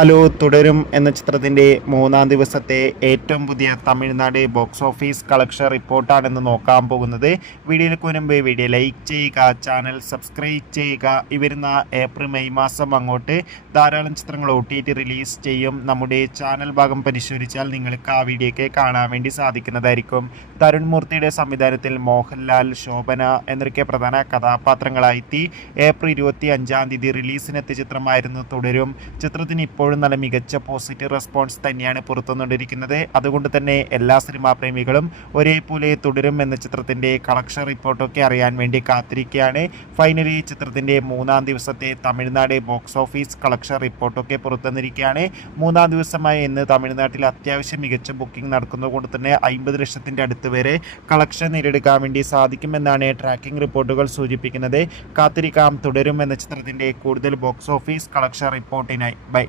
Hello തുടരും എന്ന ചിത്രത്തിൻ്റെ മൂന്നാം ദിവസത്തെ ഏറ്റവും പുതിയ തമിഴ്നാട് ബോക്സ് ഓഫീസ് കളക്ഷൻ റിപ്പോർട്ടാണെന്ന് നോക്കാൻ പോകുന്നത്. വീഡിയോയിലേക്ക് മുൻപ് വീഡിയോ ലൈക്ക് ചെയ്യുക, ചാനൽ സബ്സ്ക്രൈബ് ചെയ്യുക. ഈ വരുന്ന ഏപ്രിൽ മെയ് മാസം അങ്ങോട്ട് ധാരാളം ചിത്രങ്ങൾ OTT റിലീസ് ചെയ്യും. നമ്മുടെ ചാനൽ ഭാഗം പരിശോധിച്ചാൽ നിങ്ങൾക്ക് ആ വീഡിയോയ്ക്ക് കാണാൻ വേണ്ടി സാധിക്കുന്നതായിരിക്കും. തരുൺ മൂർത്തിയുടെ സംവിധാനത്തിൽ മോഹൻലാൽ, ശോഭന എന്നൊക്കെ പ്രധാന കഥാപാത്രങ്ങളായി ഏപ്രിൽ 25 റിലീസിനെത്തിയ ചിത്രമായിരുന്നു തുടരും. ചിത്രത്തിന് ഇപ്പോഴും നല്ല മികച്ച പോസിറ്റീവ് റെസ്പോൺസ് തന്നെയാണ് പുറത്തുകൊണ്ടിരിക്കുന്നത്. അതുകൊണ്ട് തന്നെ എല്ലാ സിനിമാ പ്രേമികളും ഒരേപോലെ തുടരും എന്ന ചിത്രത്തിൻ്റെ കളക്ഷൻ റിപ്പോർട്ടൊക്കെ അറിയാൻ വേണ്ടി കാത്തിരിക്കുകയാണ്. ഫൈനലി ചിത്രത്തിൻ്റെ മൂന്നാം ദിവസത്തെ തമിഴ്നാട് ബോക്സ് ഓഫീസ് കളക്ഷൻ റിപ്പോർട്ടൊക്കെ പുറത്തുവന്നിരിക്കുകയാണ്. മൂന്നാം ദിവസമായി ഇന്ന് തമിഴ്നാട്ടിൽ അത്യാവശ്യം മികച്ച ബുക്കിംഗ് നടക്കുന്നതുകൊണ്ട് തന്നെ 50 ലക്ഷത്തിൻ്റെ അടുത്ത് വരെ കളക്ഷൻ നേടിയെടുക്കാൻ വേണ്ടി സാധിക്കുമെന്നാണ് ട്രാക്കിംഗ് റിപ്പോർട്ടുകൾ സൂചിപ്പിക്കുന്നത്. കാത്തിരിക്കാം തുടരും എന്ന ചിത്രത്തിൻ്റെ കൂടുതൽ ബോക്സ് ഓഫീസ് കളക്ഷൻ റിപ്പോർട്ടിനായി. ബൈ.